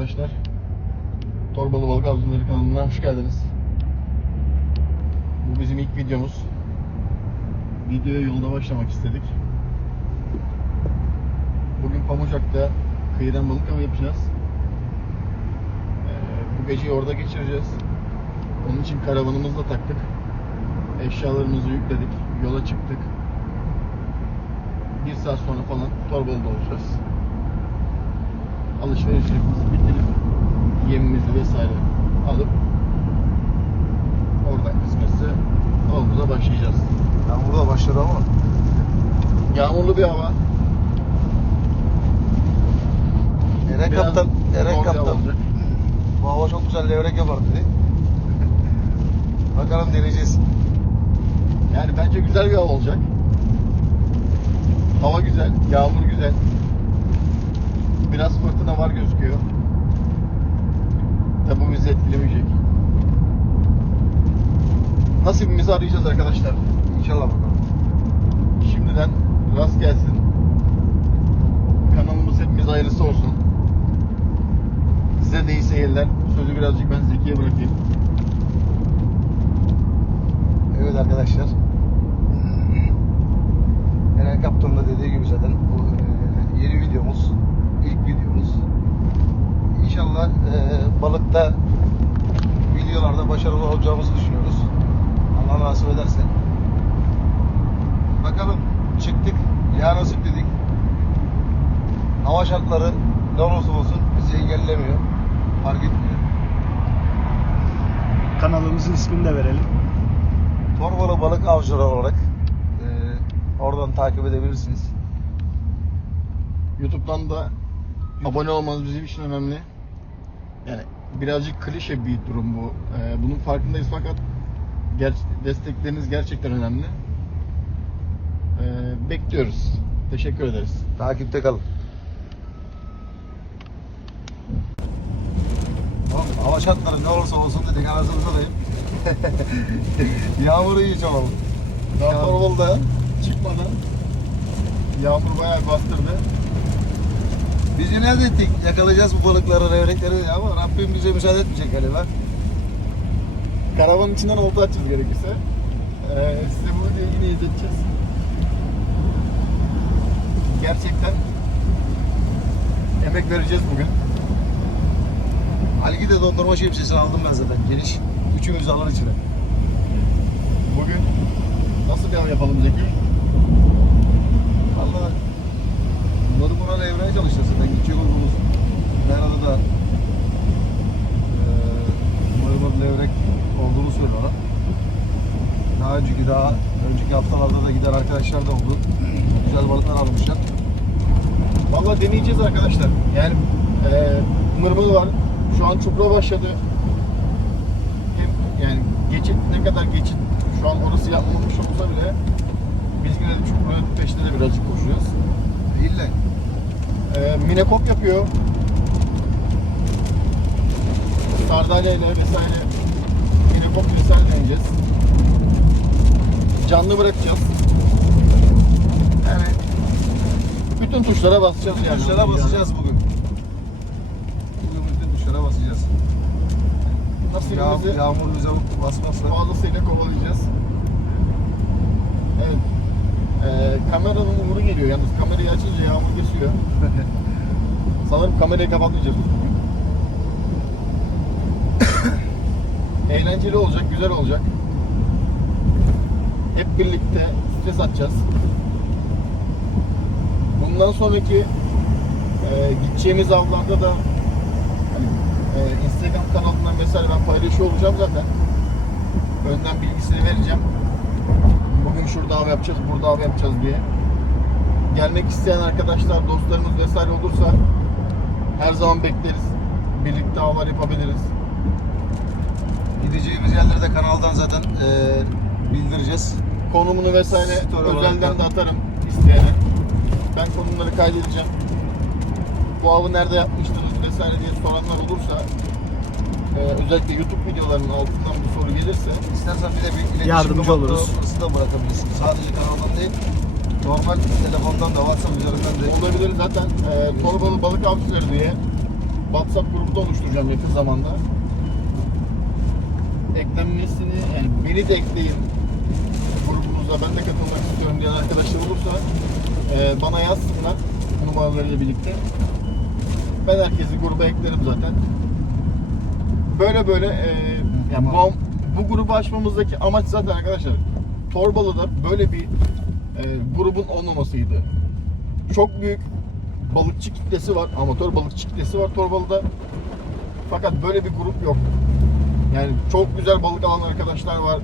arkadaşlar. Torbalı Balık Avcıları kanalına hoş geldiniz. Bu bizim ilk videomuz. Videoya yolda başlamak istedik. Bugün Pamucak'ta kıyıdan balık avı yapacağız. Ee, bu geceyi orada geçireceğiz. Onun için karavanımızı da taktık. Eşyalarımızı yükledik. Yola çıktık. Bir saat sonra falan Torbalı'da olacağız. Alışverişlerimizi bitirip yemimizi vesaire alıp oradan kısmetse avımıza başlayacağız. Ben burada başladı ama Yağmurlu bir hava. Eren Biraz kaptan, Eren zor bir hava kaptan olacak. bu hava çok güzel levrek yapar dedi. Bakalım deneyeceğiz. Yani bence güzel bir hava olacak. Hava güzel, yağmur güzel. Biraz fırtına var gözüküyor. Tabi bu bizi etkilemeyecek. Nasibimizi arayacağız arkadaşlar. İnşallah bakalım. Şimdiden rast gelsin. Kanalımız hepimiz ayrısı olsun. Size de iyi seyirler. Sözü birazcık ben Zeki'ye bırakayım. Evet arkadaşlar. Eren kaptanın da dediği gibi zaten bu e, yeni videomuz, videomuz. İnşallah e, balıkta videolarda başarılı olacağımızı düşünüyoruz. Allah nasip ederse. Bakalım çıktık. Ya nasip dedik. Hava şartları ne olursa olsun bizi engellemiyor. Fark etmiyor. Kanalımızın ismini de verelim. Torbalı balık avcıları olarak e, oradan takip edebilirsiniz. YouTube'dan da abone olmanız bizim için önemli. Yani birazcık klişe bir durum bu. Ee, bunun farkındayız fakat ger- destekleriniz gerçekten önemli. Ee, bekliyoruz. Teşekkür ederiz. Takipte kalın. Hava şartları ne olursa olsun dedik anasını satayım. Yağmuru iyi çalalım. Daha Ya- Torbalı'da çıkmadan yağmur bayağı bastırdı. Biz de ettik yakalayacağız bu balıkları, revrekleri diye ama Rabbim bize müsaade etmeyecek galiba. Karavanın içinden olta açacağız gerekirse. Ee, size da yine izleteceğiz. Gerçekten emek vereceğiz bugün. Halgi de dondurma şemsiyesini aldım ben zaten geniş. Üçümüz alır içine. Bugün nasıl bir av yapalım Zeki? Valla bunları buna evreye çalışacağız zaten gidecek olduğumuz Merada da eee mırmır levrek olduğunu söylüyorlar. Daha önceki daha önceki haftalarda da giden arkadaşlar da oldu. Güzel balıklar almışlar. Vallahi deneyeceğiz arkadaşlar. Yani e, mırmır var. Şu an çupra başladı. Hem yani geçit ne kadar geçit şu an orası yapmamış olsa bile biz yine de çupra peşinde de birazcık koşuyoruz. De E, minekop yapıyor. Sardalya ile vesaire minekop vesaire deneyeceğiz. Canlı bırakacağız. Yani bütün tuşlara basacağız yani. tuşlara basacağız bugün. Bugün bütün tuşlara basacağız. Yağ, Nasibimizi yağmur bize basmazsa fazlasıyla kovalayacağız. Evet. Ee, kameranın uğru geliyor yalnız kamerayı açınca yağmur kesiyor. Sanırım kamerayı kapatmayacağız bugün. Eğlenceli olacak, güzel olacak. Hep birlikte stres atacağız. Bundan sonraki e, gideceğimiz avlarda da hani, e, Instagram kanalından vesaire ben paylaşıyor olacağım zaten. Önden bilgisini vereceğim. Bugün şurada av yapacağız, burada av yapacağız diye. Gelmek isteyen arkadaşlar, dostlarımız vesaire olursa her zaman bekleriz. Birlikte avlar yapabiliriz. gideceğimiz yerleri de kanaldan zaten eee, bildireceğiz. Konumunu vesaire Story özelden de atarım isteyene. Ben konumları kaydedeceğim. Bu avı nerede yapmıştınız vesaire diye soranlar olursa e, özellikle YouTube videolarının altından bu soru gelirse İstersen bir de bir iletişim Yardımcı oluruz. numarası da bırakabilirsin. Sadece kanaldan değil, normal telefondan da WhatsApp üzerinden de olabilir zaten e, Torbalı Balık Avcıları diye WhatsApp grubu da oluşturacağım yakın zamanda. Eklenmesini, yani beni de ekleyin grubumuza ben de katılmak istiyorum diyen arkadaşlar olursa e, bana yazsınlar numaralarıyla birlikte. Ben herkesi gruba eklerim zaten. Böyle böyle e, yani bu, bu grubu açmamızdaki amaç zaten arkadaşlar Torbalı'da böyle bir e, grubun olmamasıydı. Çok büyük balıkçı kitlesi var, amatör balıkçı kitlesi var Torbalı'da. Fakat böyle bir grup yok. Yani çok güzel balık alan arkadaşlar var.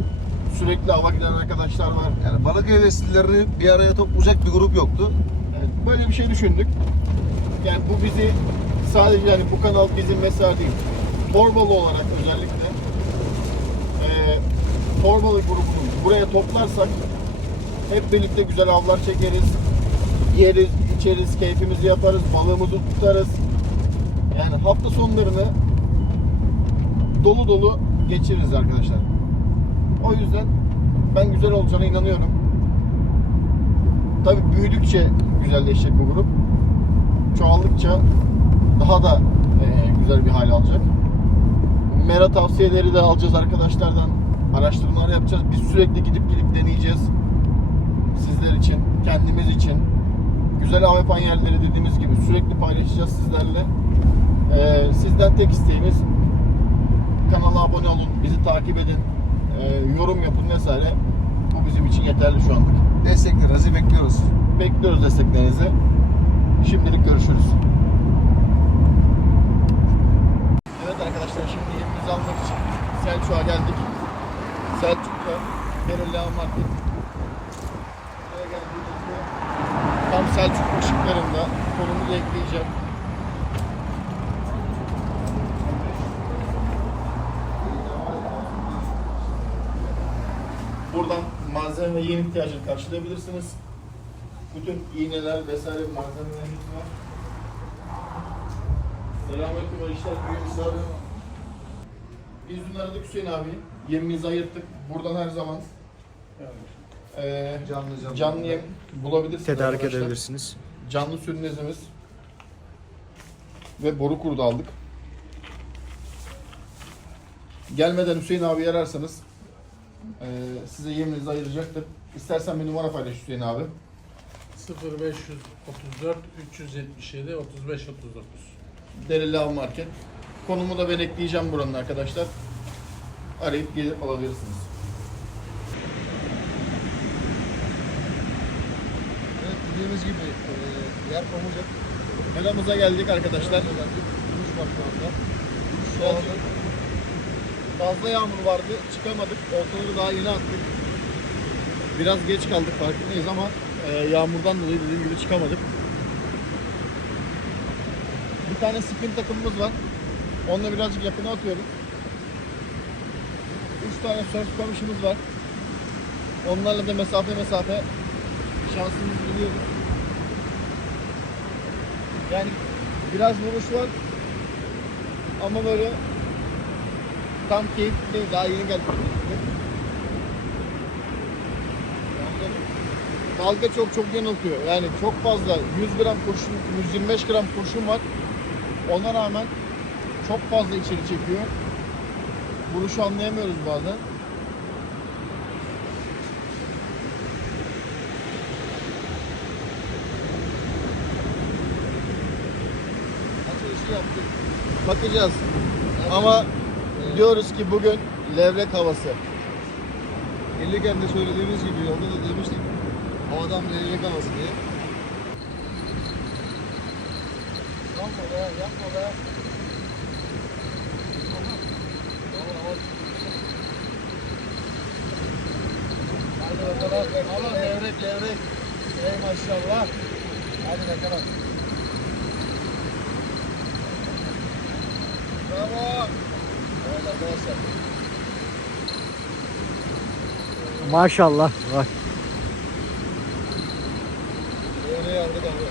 Sürekli ava giden arkadaşlar var. Yani balık heveslilerini bir araya toplayacak bir grup yoktu. Yani böyle bir şey düşündük. Yani bu bizi sadece yani bu kanal bizim mesela değil. Torbalı olarak özellikle eee Torbalı grubunu buraya toplarsak hep birlikte güzel avlar çekeriz. Yeriz, içeriz, keyfimizi yaparız, balığımızı tutarız. Yani hafta sonlarını dolu dolu geçiririz arkadaşlar. O yüzden ben güzel olacağına inanıyorum. Tabi büyüdükçe güzelleşecek bu grup. Çoğaldıkça daha da e, güzel bir hale alacak. Mera tavsiyeleri de alacağız arkadaşlardan. Araştırmalar yapacağız. Biz sürekli gidip gidip deneyeceğiz. Sizler için, kendimiz için. Güzel av yapan yerleri dediğimiz gibi sürekli paylaşacağız sizlerle. E, sizden tek isteğimiz kanala abone olun, bizi takip edin, e, yorum yapın vesaire. Bu bizim için yeterli şu anlık. Desteklerinizi bekliyoruz. Bekliyoruz desteklerinizi. Şimdilik görüşürüz. Evet arkadaşlar şimdi yemimizi almak için Selçuk'a geldik. Selçuk'ta Berilla Market. Tam Selçuk ışıklarında konumuzu ekleyeceğim. Buradan malzeme ve yem ihtiyacını karşılayabilirsiniz. Bütün iğneler vesaire malzemelerimiz var. Selamünaleyküm arkadaşlar. Büyüğümüz abi. Biz dün aradık Hüseyin abi. Yemimizi ayırttık. Buradan her zaman eee, Canlı canlı. canlı yem bulabilirsiniz. Tedarik arkadaşlar. edebilirsiniz. Canlı sürünezimiz ve boru kurdu aldık. Gelmeden Hüseyin abi ararsanız eee, size yeminizi ayıracaktır. İstersen bir numara paylaş Hüseyin abi. 0534 377 35 39. Dereli Av Market. Konumu da ben ekleyeceğim buranın arkadaşlar. Arayıp gelip alabilirsiniz. Evet dediğimiz gibi e, yer pamukacak. Meramıza geldik arkadaşlar. Duruş var şu anda. Şu anda. Fazla yağmur vardı. Çıkamadık. Oltaları daha yeni attık. Biraz geç kaldık farkındayız ama e, yağmurdan dolayı dediğim gibi çıkamadık. Bir tane spin takımımız var. Onunla birazcık yakına atıyoruz. Üç tane surf kamışımız var. Onlarla da mesafe mesafe şansımızı buluyoruz. Yani biraz vuruş var. Ama böyle tam keyifli değil. Daha yeni geldik. Dalga çok çok yanıltıyor. Yani çok fazla 100 gram kurşun, 125 gram kurşun var. Ona rağmen çok fazla içeri çekiyor. Vuruşu anlayamıyoruz bazen. Açılışı yaptık. Bakacağız. Ama diyoruz ki bugün levrek havası. Gelirken de söylediğimiz gibi yolda da demiştik. Havadan leylek havası diye. Yapma be, yapma be. Bakalım. Allah levrek levrek. Ey maşallah. Hadi bakalım. Bravo. Evet arkadaşlar. Maşallah. Var. Leylek aldık abi.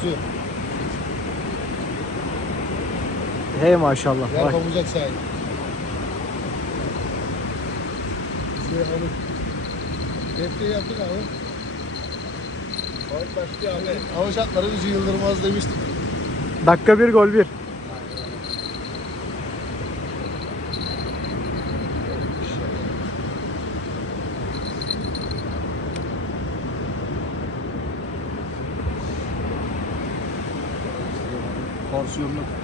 Kuzu. Hey maşallah. Pamukacak sahibi. Biz de onu Defteyi yaptık abi. Abi. Hava şartları bizi yıldırmaz demiştik. Dakika bir gol bir. Porsiyonluk.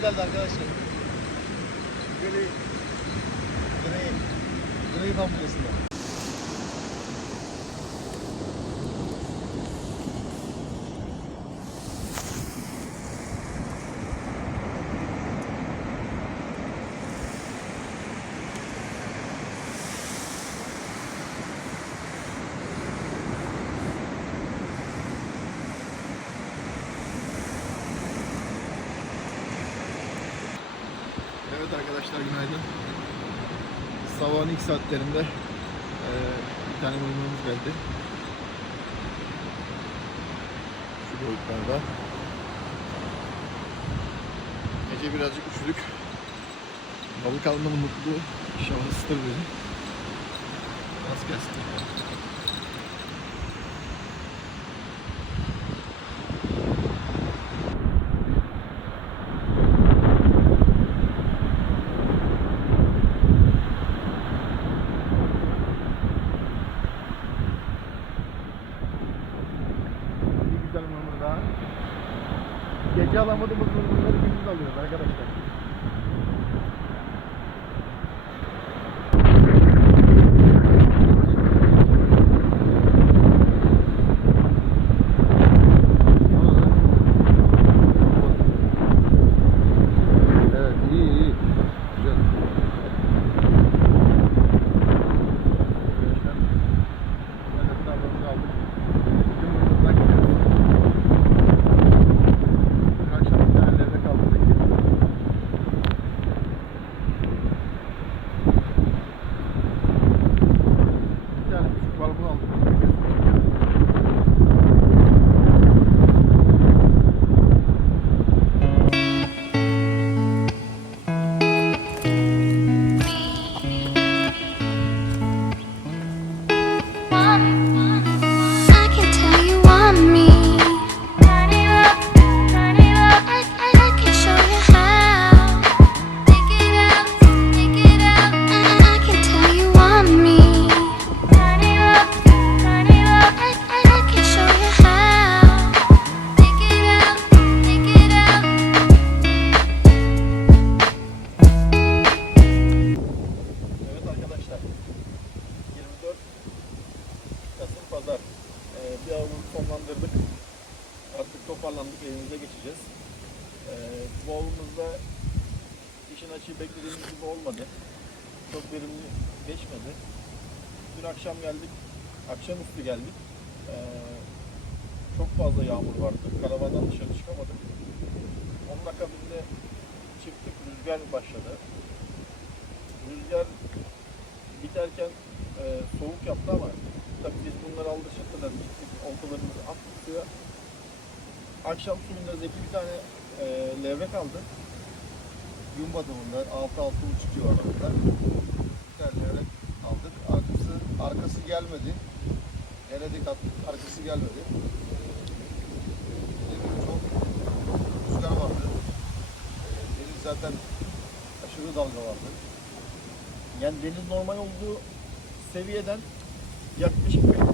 100 gram geldi arkadaşlar. Arkadaşlar günaydın. Sabahın ilk saatlerinde eee, bir tane maymunumuz geldi. Şu boyutlarda. Gece birazcık üşüdük. Balık almanın mutluluğu inşallah ısıtır beni. Az gelsin. Dün akşam geldik. Akşamüstü geldik. Ee, çok fazla yağmur vardı. Karavandan dışarı çıkamadık. Onun akabinde çıktık. Rüzgar başladı. Rüzgar biterken e, soğuk yaptı ama tabii biz bunları aldırıştırdılar. Gittik oltalarımızı attık suya. Akşam suyunda Zeki bir tane e, levrek aldı. Gün batımında 6-6.5 civarlarında bir tane levrek aldık. Arkası, arkası gelmedi. Denedik attık. Arkası gelmedi. Çok rüzgar vardı. Deniz zaten aşırı dalga vardı. Yani deniz normal olduğu seviyeden yaklaşık bir e, 15-20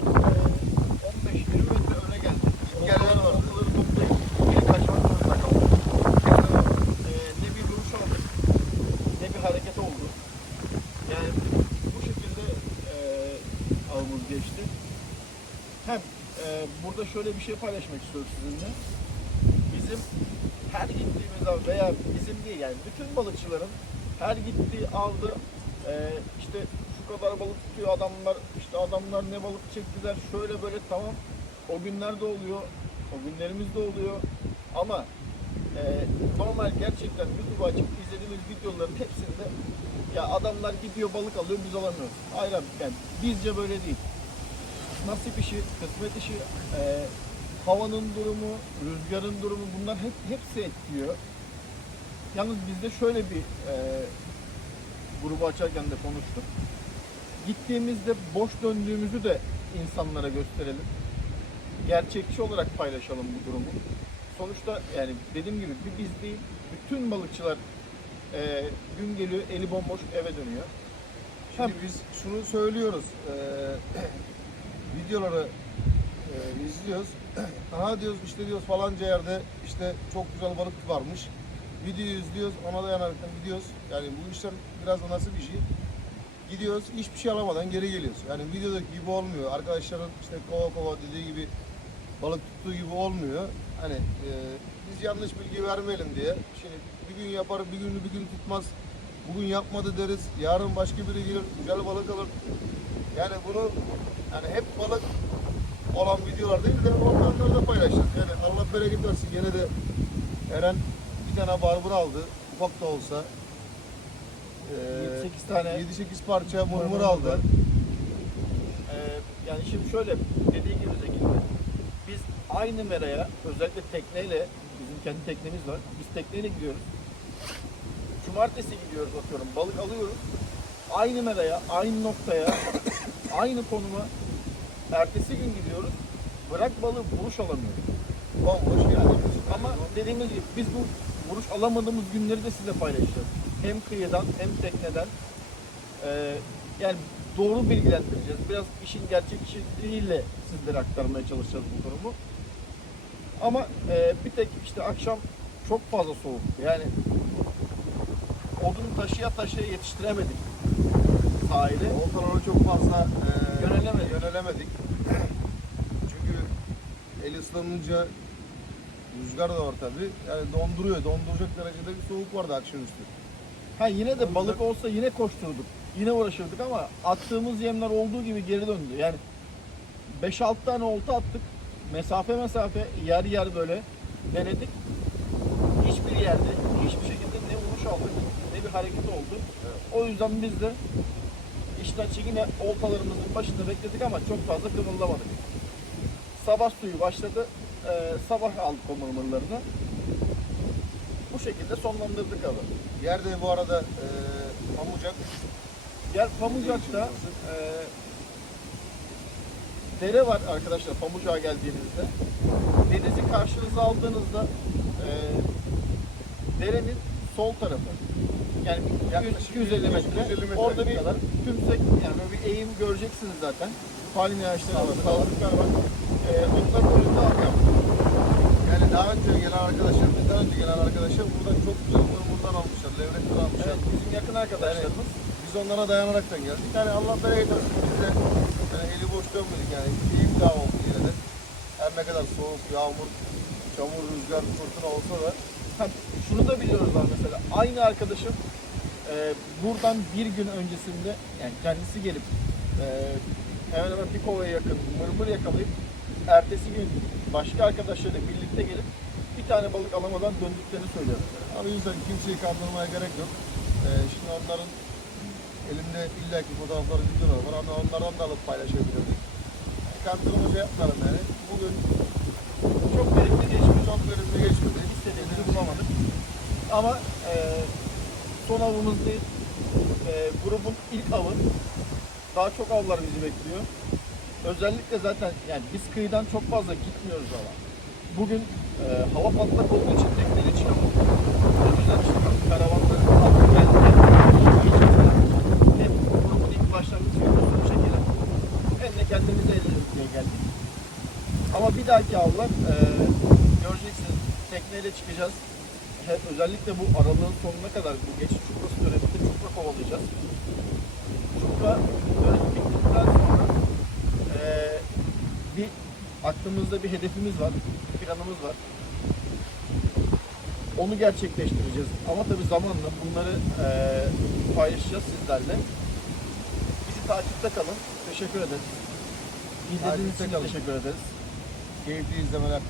metre öne geldi. Oltaları var. Oltaları toplayıp geri kaçmak zorunda kaldık. E, ne bir duruş aldık, ne bir hareket oldu. Yani bu şekilde e, avımız geçti. Hem e, burada şöyle bir şey paylaşmak istiyorum sizinle. Bizim her gittiğimiz av veya bizim değil yani bütün balıkçıların her gittiği avda e, işte şu kadar balık tutuyor adamlar işte adamlar ne balık çektiler şöyle böyle tamam o günlerde oluyor, o günlerimizde oluyor. Ama e, normal gerçekten YouTube açıp izlediğimiz videoların hepsinde ya adamlar gidiyor balık alıyor biz alamıyoruz. Hayır abi yani bizce böyle değil. Nasip işi, kısmet işi, e, havanın durumu, rüzgarın durumu bunlar hep hepsi etkiliyor. Yalnız bizde şöyle bir e, grubu açarken de konuştuk. Gittiğimizde boş döndüğümüzü de insanlara gösterelim. Gerçekçi olarak paylaşalım bu durumu. Sonuçta yani dediğim gibi bir biz değil, bütün balıkçılar e, gün geliyor eli bomboş eve dönüyor. Şimdi biz şunu söylüyoruz. eee, videoları eee, izliyoruz. Aha diyoruz işte diyoruz falanca yerde işte çok güzel balık varmış. Videoyu izliyoruz ona dayanaraktan gidiyoruz. Yani bu işler biraz da nasıl bir şey? Gidiyoruz hiçbir şey alamadan geri geliyoruz. Yani videodaki gibi olmuyor. Arkadaşların işte kova kova dediği gibi balık tuttuğu gibi olmuyor. Hani eee, biz yanlış bilgi vermeyelim diye. Şimdi bir gün yapar, bir günü bir gün tutmaz. Bugün yapmadı deriz. Yarın başka biri gelir, güzel balık alır. Yani bunu yani hep balık olan videolar değil de ortamlarda da paylaşacağız. Yani Allah bereket versin. Gene de Eren bir tane barbur aldı. Ufak da olsa. Ee, 7-8 tane 7-8 parça mırmır aldı. Ee, yani şimdi şöyle dediği gibi Zeki biz aynı meraya özellikle tekneyle bizim kendi teknemiz var. Biz tekneyle gidiyoruz. Cumartesi gidiyoruz atıyorum balık alıyoruz. Aynı meraya, aynı noktaya, aynı konuma ertesi gün gidiyoruz. Bırak balığı vuruş alamıyoruz. Bomboş yani. ama dediğimiz gibi biz bu vuruş alamadığımız günleri de size paylaşacağız. Hem kıyıdan hem tekneden. Ee, yani doğru bilgilendireceğiz. Biraz işin gerçekçiliğiyle sizlere aktarmaya çalışacağız bu durumu. Ama e, bir tek işte akşam çok fazla soğuk. Yani odun taşıya taşıya yetiştiremedik sahile. Oltalara çok fazla e, Yönelemedik. yönelemedik. Çünkü el ıslanınca rüzgar da var tabi. Yani donduruyor. Donduracak derecede bir soğuk vardı akşamüstü. Ha yine de balık olsa yine koşturduk. Yine uğraşırdık ama attığımız yemler olduğu gibi geri döndü. Yani 5-6 tane olta attık. Mesafe mesafe yer yer böyle denedik. Hiçbir yerde hiçbir şekilde ne vuruş aldık ne bir hareket oldu. O yüzden biz de çık yine oltalarımızın başında bekledik ama çok fazla kımıldamadık. Sabah suyu başladı. Ee, sabah aldık o mırmırlarını. Bu şekilde sonlandırdık abi. Yerde bu arada e, pamucak Yer Pamucak'ta e, dere var arkadaşlar Pamucak'a geldiğinizde. Denizi karşınıza aldığınızda e, derenin sol tarafı. Yani Yaklaşık 250 metre. 250 metre Orada bir kadar. tümsek yani böyle bir eğim göreceksiniz zaten. Palmiye ağaçları var, sağlıklar var. E, onların önünde yaptık. yani daha önce gelen arkadaşlar, bizden önce gelen arkadaşlar buradan çok güzel mırmırdan almışlar, levrekten almışlar. Evet, bizim yakın arkadaşlarımız. Biz onlara dayanaraktan geldik. Yani Allah bereket versin. Biz de yani eli boş dönmedik yani. İyi bir daha oldu yine de. Her ne kadar soğuk, yağmur, çamur, rüzgar, fırtına olsa da şunu da biliyoruz var mesela. Aynı arkadaşım e, buradan bir gün öncesinde yani kendisi gelip e, hemen hemen bir kovaya yakın mırmır yakalayıp ertesi gün başka arkadaşlarıyla birlikte gelip bir tane balık alamadan döndüklerini söylüyor. Ama insan kimseyi kandırmaya gerek yok. Ee, şimdi onların elinde illaki fotoğrafları, videoları var. Ama onlardan da alıp paylaşabilirdik. Yani kandırmaca yapmayalım yani. Bugün Çok verimli geçmiş. Çok verimli geçmedi. İstediğimizi bulamadık. Ama e, son avımız değil. E, grubun ilk avı. Daha çok avlar bizi bekliyor. Özellikle zaten yani biz kıyıdan çok fazla gitmiyoruz ama. Bugün e, hava patlak olduğu için tekneyle çıkamadık. O yüzden işte karavanları aldık geldik. Hem grubun ilk başlangıç videosunu çekelim. Hem de kendimize edelim diye geldik. Ama bir dahaki avlar e, göreceksiniz tekneyle çıkacağız. He- özellikle bu aralığın sonuna kadar bu geçiş çuprası döneminde çupra kovalayacağız. Çupra dönemi bittikten sonra e, bir aklımızda bir hedefimiz var, bir planımız var. Onu gerçekleştireceğiz. Ama tabii zamanla bunları e, paylaşacağız sizlerle. Bizi takipte kalın. Teşekkür ederiz. İzlediğiniz için teşekkür ederiz. Keyifli izlemeler.